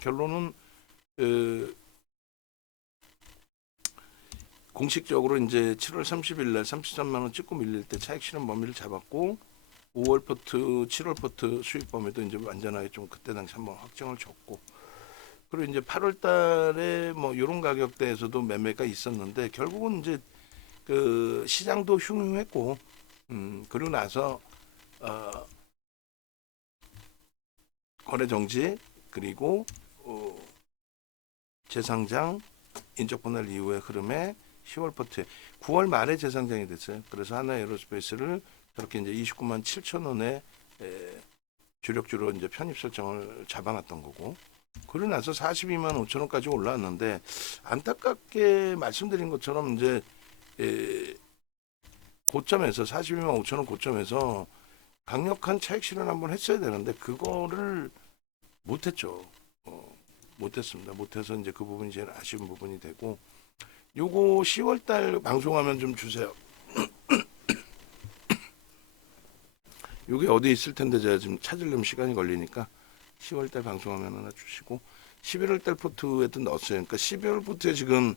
결론은 공식적으로 이제 7월 30일 날 33만 원 찍고 밀릴 때 차익 실현 범위를 잡았고 5월 포트, 7월 포트 수익 범위도 이제 완전하게 좀 그때 당시 한번 확정을 줬고 그리고 이제 8월 달에 뭐 이런 가격대에서도 매매가 있었는데 결국은 이제 그 시장도 흉흉했고 그리고 나서 거래 정지 그리고 재상장 인적 분할 이후의 흐름에 10월 포트에 9월 말에 재상장이 됐어요. 그래서 하나에어로스페이스를 저렇게 이제 29만 7천 원에 주력주로 이제 편입 설정을 잡아놨던 거고. 그러고 나서 42만 5천 원까지 올라왔는데 안타깝게 말씀드린 것처럼 이제 고점에서 42만 5천 원 고점에서 강력한 차익 실현 한번 했어야 되는데 그거를 못했죠. 못했습니다. 못해서 이제 그 부분이 제일 아쉬운 부분이 되고 요거 10월 달 방송하면 좀 주세요. 요게 어디 있을 텐데 제가 지금 찾으려면 시간이 걸리니까 10월 달 방송하면 하나 주시고 11월 달 포트에도 넣었어요. 그러니까 12월 포트에 지금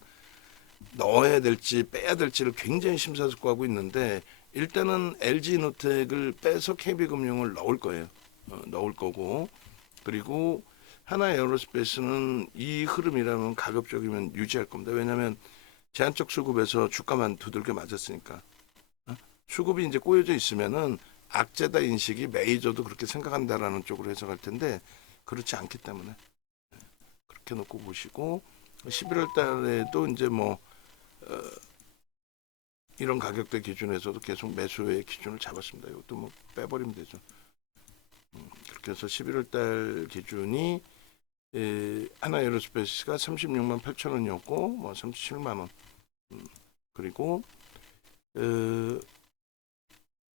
넣어야 될지 빼야 될지를 굉장히 심사숙고하고 있는데 일단은 LG노텍을 빼서 KB금융을 넣을 거예요. 넣을 거고 그리고 하나에어로스페이스는 이 흐름이라면 가급적이면 유지할 겁니다. 왜냐하면 제한적 수급에서 주가만 두들겨 맞았으니까 수급이 이제 꼬여져 있으면은 악재다 인식이 메이저도 그렇게 생각한다라는 쪽으로 해석할 텐데 그렇지 않기 때문에 그렇게 놓고 보시고 11월 달에도 이제 뭐 이런 가격대 기준에서도 계속 매수의 기준을 잡았습니다. 이것도 뭐 빼버리면 되죠. 그렇게 해서 11월 달 기준이 하나에어로스페이스가 36만 8천 원이었고 뭐 37만 원 그리고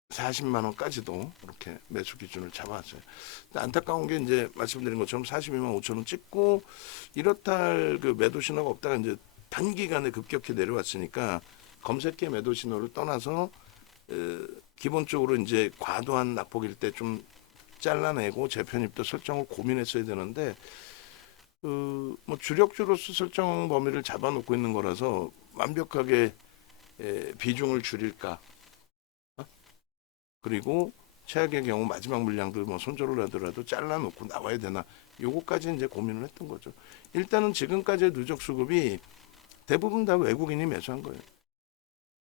40만 원까지도 이렇게 매수 기준을 잡아왔어요. 안타까운 게 이제 말씀드린 것처럼 42만 5천 원 찍고 이렇다 할 그 매도 신호가 없다가 이제 단기간에 급격히 내려왔으니까 검색해 매도 신호를 떠나서 기본적으로 이제 과도한 낙폭일 때 좀 잘라내고 재편입도 설정을 고민했어야 되는데 뭐 주력주로서 설정 범위를 잡아놓고 있는 거라서 완벽하게 비중을 줄일까, 그리고 최악의 경우 마지막 물량들 뭐 손절을 하더라도 잘라놓고 나와야 되나, 요거까지 이제 고민을 했던 거죠. 일단은 지금까지의 누적 수급이 대부분 다 외국인이 매수한 거예요.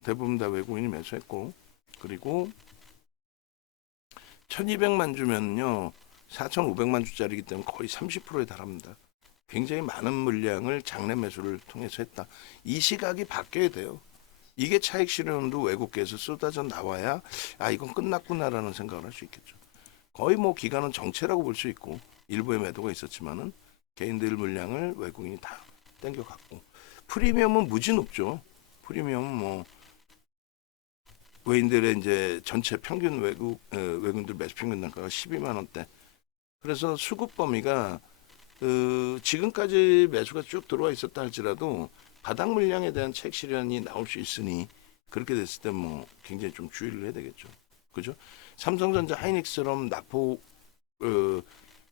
대부분 다 외국인이 매수했고, 그리고 1200만 주면요 4500만 주짜리이기 때문에 거의 30%에 달합니다. 굉장히 많은 물량을 장내 매수를 통해서 했다. 이 시각이 바뀌어야 돼요. 이게 차익 실현도 외국계에서 쏟아져 나와야 아 이건 끝났구나라는 생각을 할 수 있겠죠. 거의 뭐 기간은 정체라고 볼 수 있고 일부의 매도가 있었지만은 개인들 물량을 외국인이 다 땡겨갔고, 프리미엄은 무지 높죠. 프리미엄은 뭐 외인들의 이제 전체 평균 외국인들 매수 평균 단가가 12만 원대. 그래서 수급 범위가 지금까지 매수가 쭉 들어와 있었다 할지라도 바닥 물량에 대한 차익 실현이 나올 수 있으니 그렇게 됐을 때 뭐 굉장히 좀 주의를 해야 되겠죠. 그죠? 삼성전자 하이닉스처럼 낙폭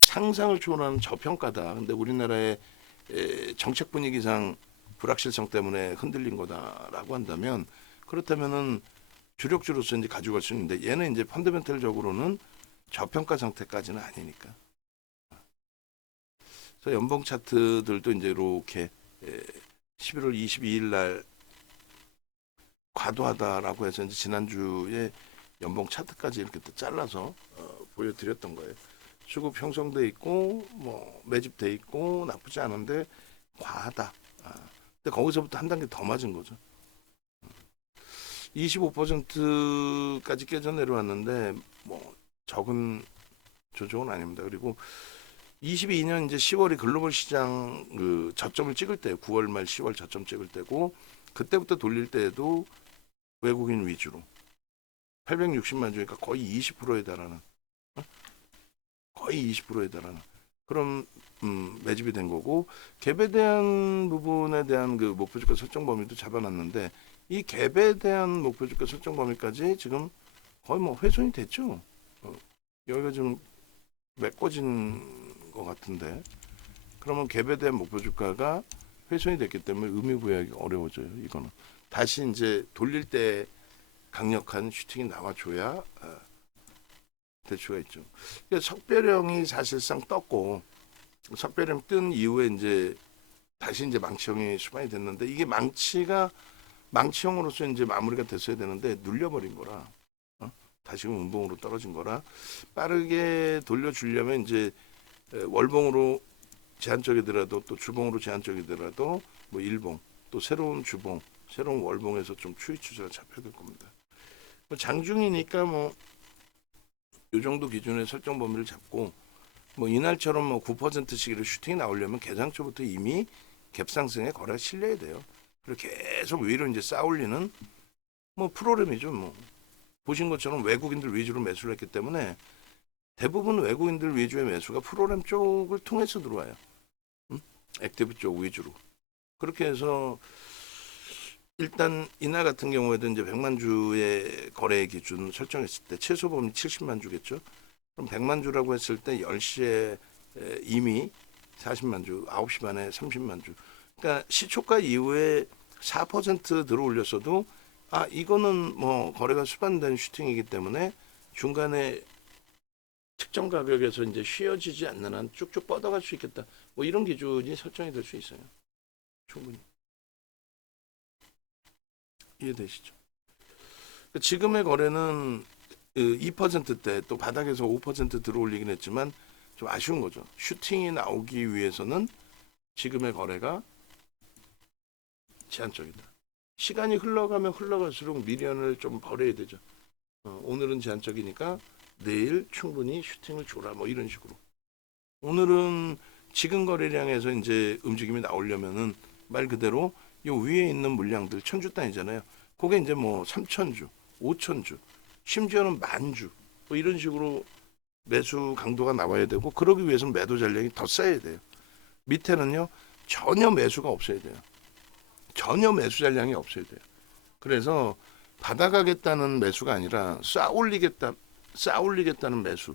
상상을 초월하는 저평가다. 근데 우리나라의 정책 분위기상 불확실성 때문에 흔들린 거다라고 한다면, 그렇다면은 주력주로서 이제 가져갈 수 있는데 얘는 이제 펀더멘털적으로는 저평가 상태까지는 아니니까. 그래서 연봉 차트들도 이제 이렇게 11월 22일 날 과도하다라고 해서 이제 지난주에 연봉 차트까지 이렇게 또 잘라서 보여드렸던 거예요. 수급 형성돼 있고 뭐 매집돼 있고 나쁘지 않은데 과하다. 근데 거기서부터 한 단계 더 맞은 거죠. 25%까지 깨져 내려왔는데 뭐 적은 조정은 아닙니다. 그리고 22년 이제 10월이 글로벌 시장 그 저점을 찍을 때, 9월 말 10월 저점 찍을 때고, 그때부터 돌릴 때에도 외국인 위주로 860만 주니까 거의 20%에 달하는, 거의 20%에 달하는 그런 매집이 된 거고, 갭에 대한 부분에 대한 그 목표주가 설정 범위도 잡아놨는데 이 갭에 대한 목표주가 설정 범위까지 지금 거의 뭐 훼손이 됐죠. 여기가 좀 메꿔진 것 같은데, 그러면 갭에 대한 목표 주가가 훼손이 됐기 때문에 의미 부여하기 어려워져요. 이거는 다시 이제 돌릴 때 강력한 슈팅이 나와줘야 될 수가 있죠. 그러니까 석배령이 사실상 떴고, 석배령 뜬 이후에 이제 다시 이제 망치형이 수반이 됐는데, 이게 망치형으로서 이제 마무리가 됐어야 되는데 눌려버린 거라, 다시금 음봉으로 떨어진 거라 빠르게 돌려주려면 이제 월봉으로 제한적이더라도 또 주봉으로 제한적이더라도 뭐 일봉 또 새로운 주봉, 새로운 월봉에서 좀 추이 추세가 잡혀야 될 겁니다. 장중이니까 뭐 이 정도 기준의 설정 범위를 잡고, 뭐 이날처럼 뭐 9%씩으로 슈팅이 나오려면 개장 초부터 이미 갭상승에 거래가 실려야 돼요. 그리고 계속 위로 이제 쌓아올리는 뭐 프로그램이죠. 뭐 보신 것처럼 외국인들 위주로 매수를 했기 때문에 대부분 외국인들 위주의 매수가 프로그램 쪽을 통해서 들어와요. 액티브 쪽 위주로. 그렇게 해서 일단 이날 같은 경우에도 이제 100만 주의 거래 기준 설정했을 때 최소 범위 70만 주겠죠. 그럼 100만 주라고 했을 때 10시에 이미 40만 주, 9시 반에 30만 주. 그러니까 시초가 이후에 4% 들어 올렸어도 이거는 뭐 거래가 수반된 슈팅이기 때문에 중간에 특정 가격에서 이제 쉬어지지 않는 한 쭉쭉 뻗어갈 수 있겠다. 뭐 이런 기준이 설정이 될 수 있어요. 충분히. 이해되시죠? 지금의 거래는 2%대 또 바닥에서 5% 들어올리긴 했지만 좀 아쉬운 거죠. 슈팅이 나오기 위해서는 지금의 거래가 제한적이다. 시간이 흘러가면 흘러갈수록 미련을 좀 버려야 되죠. 오늘은 제한적이니까 내일 충분히 슈팅을 줘라, 뭐 이런 식으로. 오늘은 지금 거래량에서 이제 움직임이 나오려면은 말 그대로 요 위에 있는 물량들 1000주 단위잖아요. 그게 이제 뭐 3000주, 5000주, 심지어는 10,000주 뭐 이런 식으로 매수 강도가 나와야 되고, 그러기 위해서는 매도 전략이 더 쌓여야 돼요. 밑에는요 전혀 매수가 없어야 돼요. 전혀 매수 전량이 없어야 돼요. 그래서 받아가겠다는 매수가 아니라 쌓아올리겠다는 매수.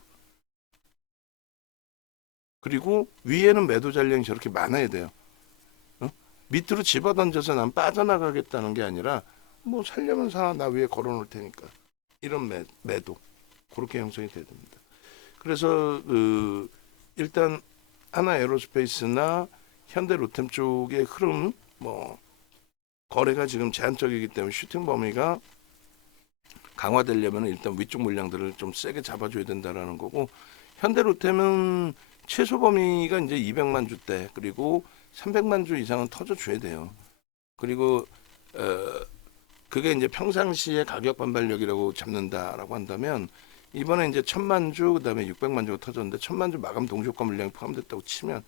그리고 위에는 매도 잔량이 저렇게 많아야 돼요. 어? 밑으로 집어던져서 난 빠져나가겠다는 게 아니라 뭐 살려면 사, 나 위에 걸어놓을 테니까 이런 매도 그렇게 형성이 돼야 됩니다. 그래서 일단 하나 에어로스페이스나 현대 로템 쪽의 흐름 뭐 거래가 지금 제한적이기 때문에 슈팅 범위가 강화되려면 일단 위쪽 물량들을 좀 세게 잡아줘야 된다라는 거고, 현대 로템은 최소 범위가 이제 200만 주대 그리고 300만 주 이상은 터져줘야 돼요. 그리고 그게 이제 평상시의 가격 반발력이라고 잡는다라고 한다면 이번에 이제 1000만 주 그다음에 600만 주가 터졌는데 1000만 주 마감 동시효과 물량이 포함됐다고 치면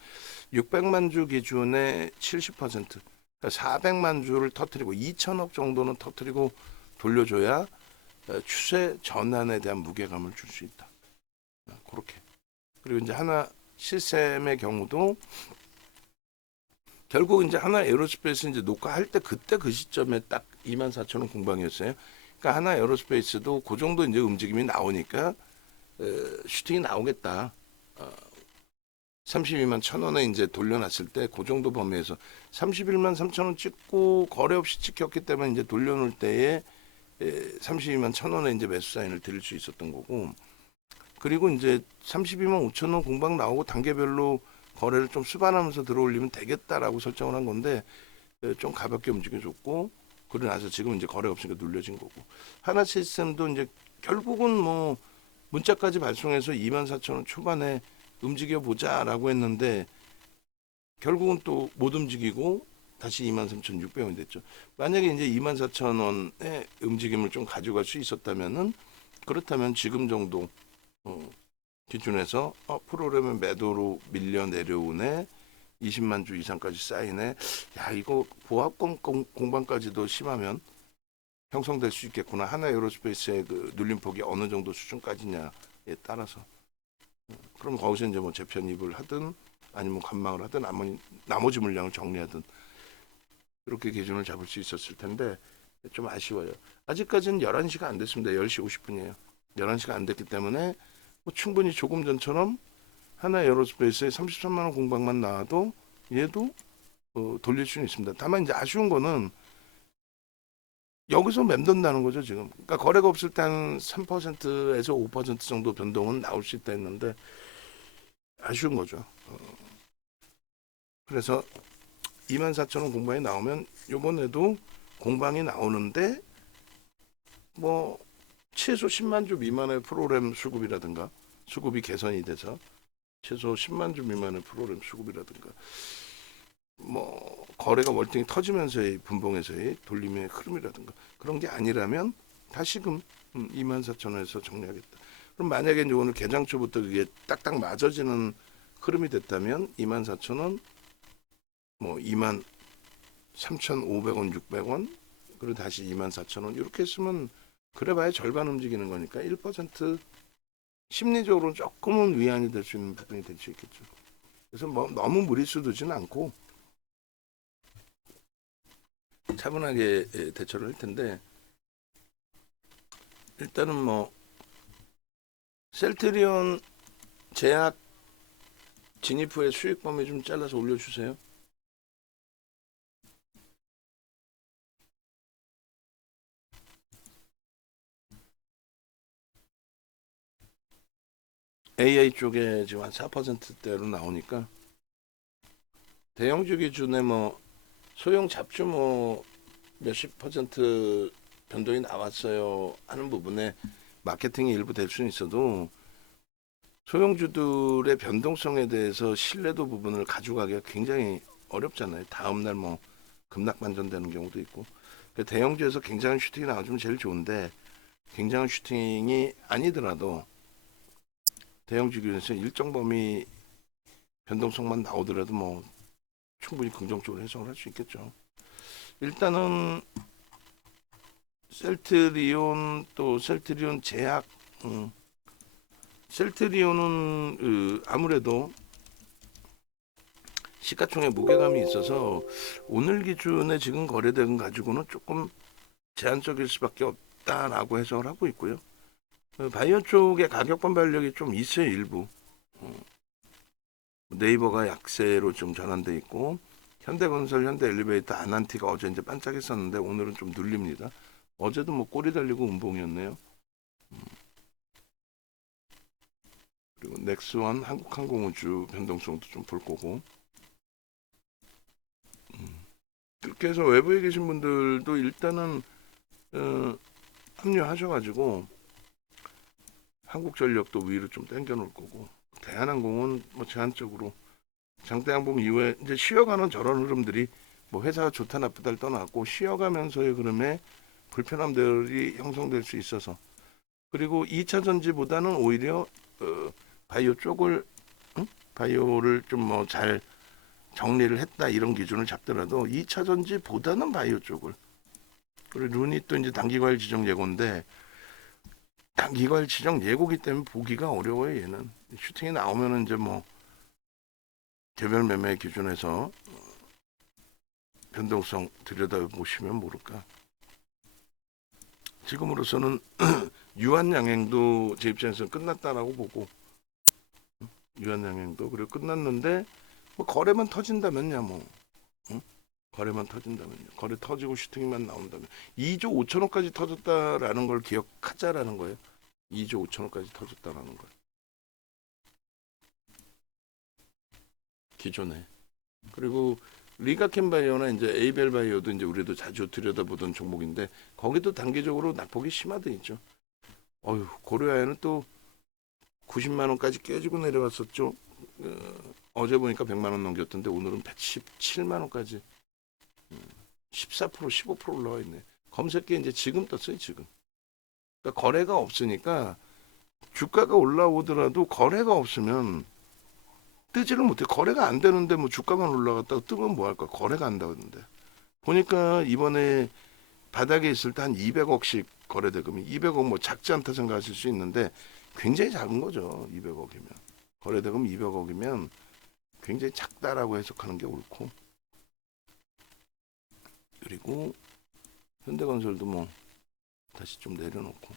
600만 주 기준의 70% 그러니까 400만 주를 터뜨리고 2천억 정도는 터뜨리고 돌려줘야 추세 전환에 대한 무게감을 줄 수 있다. 그렇게. 그리고 이제 하나 시스템의 경우도 결국 이제 하나 에어로스페이스 이제 녹화할 때 그때 그 시점에 딱 24,000원 공방이었어요. 그러니까 하나 에어로스페이스도 그 정도 이제 움직임이 나오니까 슈팅이 나오겠다. 32만 1,000원에 이제 돌려놨을 때 그 정도 범위에서 31만 3,000원 찍고 거래 없이 찍혔기 때문에 이제 돌려놓을 때에 32만 1,000원에 이제 매수 사인을 드릴 수 있었던 거고, 그리고 이제 32만 5,000원 공방 나오고 단계별로 거래를 좀 수반하면서 들어올리면 되겠다라고 설정을 한 건데 좀 가볍게 움직여줬고, 그러고 나서 지금 이제 거래 없으니까 눌려진 거고, 하나 시스템도 이제 결국은 뭐 문자까지 발송해서 24,000원 초반에 움직여 보자라고 했는데 결국은 또 못 움직이고 다시 23,600원이 됐죠. 만약에 이제 24,000원의 움직임을 좀 가져갈 수 있었다면은, 그렇다면 지금 정도 기준에서 프로그램은 매도로 밀려 내려오네, 20만 주 이상까지 쌓이네, 야 이거 보합 공방까지도 심하면 형성될 수 있겠구나. 하나 에어로스페이스의 그 눌림폭이 어느 정도 수준까지냐에 따라서 그럼 거기서 이제 뭐 재편입을 하든 아니면 관망을 하든 나머지 물량을 정리하든 이렇게 기준을 잡을 수 있었을 텐데 좀 아쉬워요. 아직까지는 11시가 안 됐습니다. 10시 50분이에요. 11시가 안 됐기 때문에 뭐 충분히 조금 전처럼 하나 에어로스페이스에 33만 원 공방만 나와도 얘도 돌릴 수는 있습니다. 다만 이제 아쉬운 거는 여기서 맴돈다는 거죠 지금. 그러니까 거래가 없을 때 한 3%에서 5% 정도 변동은 나올 수 있다 했는데 아쉬운 거죠. 그래서 24,000원 공방이 나오면 이번에도 공방이 나오는데 뭐 최소 10만 주 미만의 프로그램 수급이라든가 수급이 개선이 돼서 최소 10만 주 미만의 프로그램 수급이라든가 뭐 거래가 월등히 터지면서의 분봉에서의 돌림의 흐름이라든가 그런 게 아니라면 다시금 24,000원에서 정리하겠다. 그럼 만약에 이제 오늘 개장 초부터 그게 딱딱 맞아지는 흐름이 됐다면 24,000원, 뭐 23,500원, 600원, 그리고 다시 24,000원 이렇게 했으면 그래봐야 절반 움직이는 거니까 1% 심리적으로 조금은 위안이 될 수 있는 부분이 될 수 있겠죠. 그래서 뭐 너무 무리수 두지는 않고 차분하게 대처를 할 텐데, 일단은 뭐 셀트리온 제약 진입 후에 수익 범위 좀 잘라서 올려주세요. AI 쪽에 지금 한 4%대로 나오니까 대형주 기준에 뭐 소형 잡주 뭐 몇십 퍼센트 변동이 나왔어요 하는 부분에 마케팅이 일부 될 수는 있어도 소형주들의 변동성에 대해서 신뢰도 부분을 가져가기가 굉장히 어렵잖아요. 다음날 뭐 급락 반전되는 경우도 있고. 대형주에서 굉장한 슈팅이 나와주면 제일 좋은데 굉장한 슈팅이 아니더라도 대형주 기준에서 일정 범위 변동성만 나오더라도 뭐 충분히 긍정적으로 해석을 할 수 있겠죠. 일단은 셀트리온 또 셀트리온 제약, 셀트리온은 아무래도 시가총액 무게감이 있어서 오늘 기준에 지금 거래된 가지고는 조금 제한적일 수밖에 있다라고 해석을 하고 있고요. 바이오 쪽에 가격 반발력이 좀 있어요, 일부. 네이버가 약세로 좀 전환돼 있고, 현대건설, 현대엘리베이터, 아난티가 어제 이제 반짝했었는데 오늘은 좀 눌립니다. 어제도 뭐 꼬리 달리고 음봉이었네요. 그리고 넥스원, 한국항공우주 변동성도 좀 볼 거고. 그렇게 해서 외부에 계신 분들도 일단은 합류하셔가지고 한국전력도 위로 좀 당겨 놓을 거고, 대한항공은 뭐 제한적으로 장대항공 이후에 이제 쉬어가는 저런 흐름들이 뭐 회사가 좋다 나쁘다를 떠나고 쉬어가면서의 흐름에 불편함들이 형성될 수 있어서, 그리고 2차 전지보다는 오히려 바이오 쪽을 바이오를 좀 뭐 잘 정리를 했다 이런 기준을 잡더라도 2차 전지보다는 바이오 쪽을, 그리고 룬이 또 이제 단기과열 지정 예고인데 단기과열 지정 예고기 때문에 보기가 어려워요. 얘는 슈팅이 나오면은 이제 뭐 개별 매매 기준에서 변동성 들여다보시면 모를까. 지금으로서는 유한양행도 제 입장에서는 끝났다라고 보고, 유한양행도 그리고 끝났는데 뭐 거래만 터진다면야 뭐 거래만 터진다면요. 거래 터지고 슈팅만 나온다면 2조 5천억까지 터졌다라는 걸 기억하자라는 거예요. 2조 5천억까지 터졌다라는 걸 기존에. 그리고 리가켄바이오나 이제 에이벨바이오도 이제 우리도 자주 들여다보던 종목인데 거기도 단기적으로 낙폭이 심화돼 있죠. 어휴, 고려아연은 또 90만 원까지 깨지고 내려왔었죠. 어제 보니까 100만 원 넘겼던데 오늘은 117만 원까지 14% 15% 올라와 있네. 검색기에 이제 지금 떴어요, 지금. 그러니까 거래가 없으니까 주가가 올라오더라도 거래가 없으면 뜨지를 못해. 거래가 안 되는데 뭐 주가만 올라갔다가 뜨면 뭐 할 거야. 거래가 안 되는데. 보니까 이번에 바닥에 있을 때 한 200억씩 거래 대금이, 200억 뭐 작지 않다 생각하실 수 있는데 굉장히 작은 거죠. 200억이면. 거래 대금 200억이면 굉장히 작다라고 해석하는 게 옳고. 그리고 현대건설도 뭐 다시 좀 내려놓고,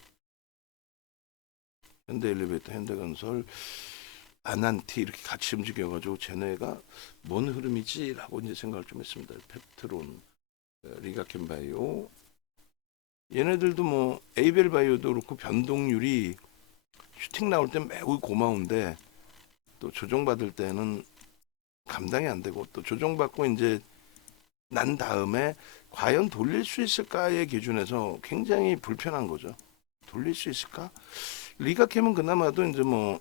현대엘리베이터, 현대건설, 아난티 이렇게 같이 움직여가지고 쟤네가 뭔 흐름이지라고 이제 생각을 좀 했습니다. 펩트론, 리가켄바이오, 얘네들도 뭐 에이벨바이오도 그렇고 변동률이 슈팅 나올 땐 매우 고마운데 또 조정받을 때는 감당이 안 되고, 또 조정받고 이제 난 다음에 과연 돌릴 수 있을까의 기준에서 굉장히 불편한 거죠. 돌릴 수 있을까? 리가캠은 그나마도 이제 뭐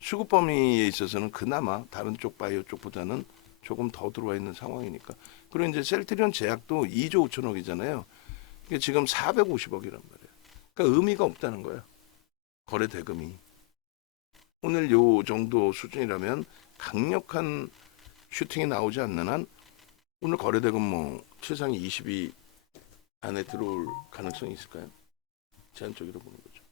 수급 범위에 있어서는 그나마 다른 쪽 바이오 쪽보다는 조금 더 들어와 있는 상황이니까. 그리고 이제 셀트리온 제약도 2조 5천억이잖아요. 이게 지금 450억이란 말이에요. 그러니까 의미가 없다는 거예요. 거래 대금이. 오늘 요 정도 수준이라면 강력한 슈팅이 나오지 않는 한 오늘 거래 대금 뭐 최상위 20위 안에 들어올 가능성이 있을까요? 제한적으로 보는 거죠.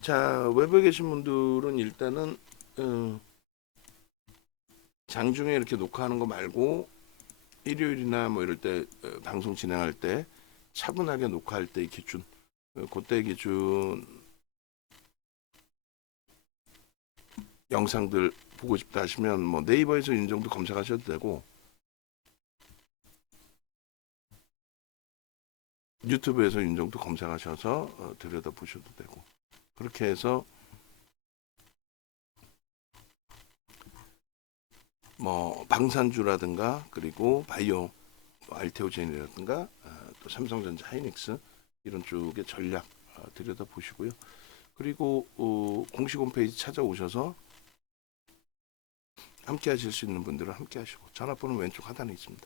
자, 외부에 계신 분들은 일단은 장중에 이렇게 녹화하는 거 말고 일요일이나 뭐 이럴 때 방송 진행할 때 차분하게 녹화할 때의 기준, 그때 기준 영상들 보고 싶다 하시면 뭐 네이버에서 윤정도 검색하셔도 되고 유튜브에서 윤정도 검색하셔서 들여다 보셔도 되고, 그렇게 해서 뭐 방산주라든가 그리고 바이오 알테오젠이라든가 또 삼성전자, 하이닉스 이런 쪽의 전략 들여다 보시고요. 그리고 공식 홈페이지 찾아오셔서 함께 하실 수 있는 분들은 함께 하시고, 전화번호 왼쪽 하단에 있습니다.